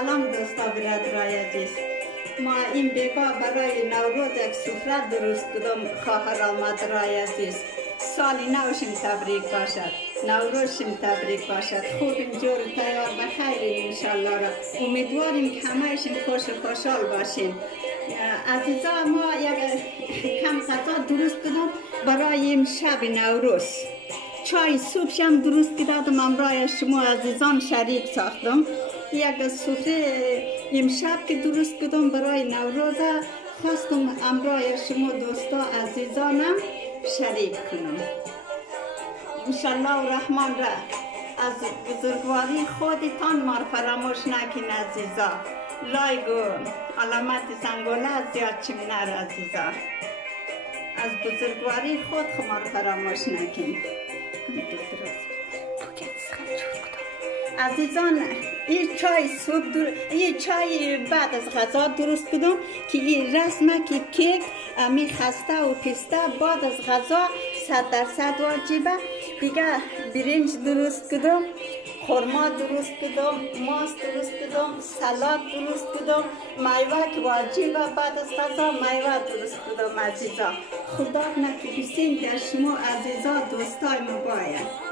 سلام دوستا برادرای عزیز. ما این بیگا برای نوروز یک سفره درست کردم خواهر مادرای عزیز. سالی نوشیم تبریک باشد، نوروزشیم تبریک باشد. خوب اینجور تیار بخیر انشالله را. امیدواریم که همهشیم خوش و خوشحال باشیم. عزیزا ما یک کم غذا درست کردم برای این شب نوروز. چای صبحش هم درست کردم امرای شما عزیزان شریک ساختم. یک سفره امشب که درست کردم برای نوروز خواستم امرای شما دوستا عزیزانم شریک کنم. انشالله الرحمن را از بزرگواری خودتان ما فراموش نکن عزیزا. لایگو علامت سنگوله زیاد چمنر عزیزا. از بزرگواری خود خمار فراموش نکن. عزیزان این چای بعد از غذا درست کردم که این رسمه که کیک می خسته و پسته بعد از غذا 100% واجبه. دیگه برنج درست کردم، خورما درست کردم، ماست درست کردم، سلات درست کردم، میوه که واجبه بعد از غذا میوه درست کردم عزیزا. خدا نکنه بسین که شما عزیزا دوستای ما باید.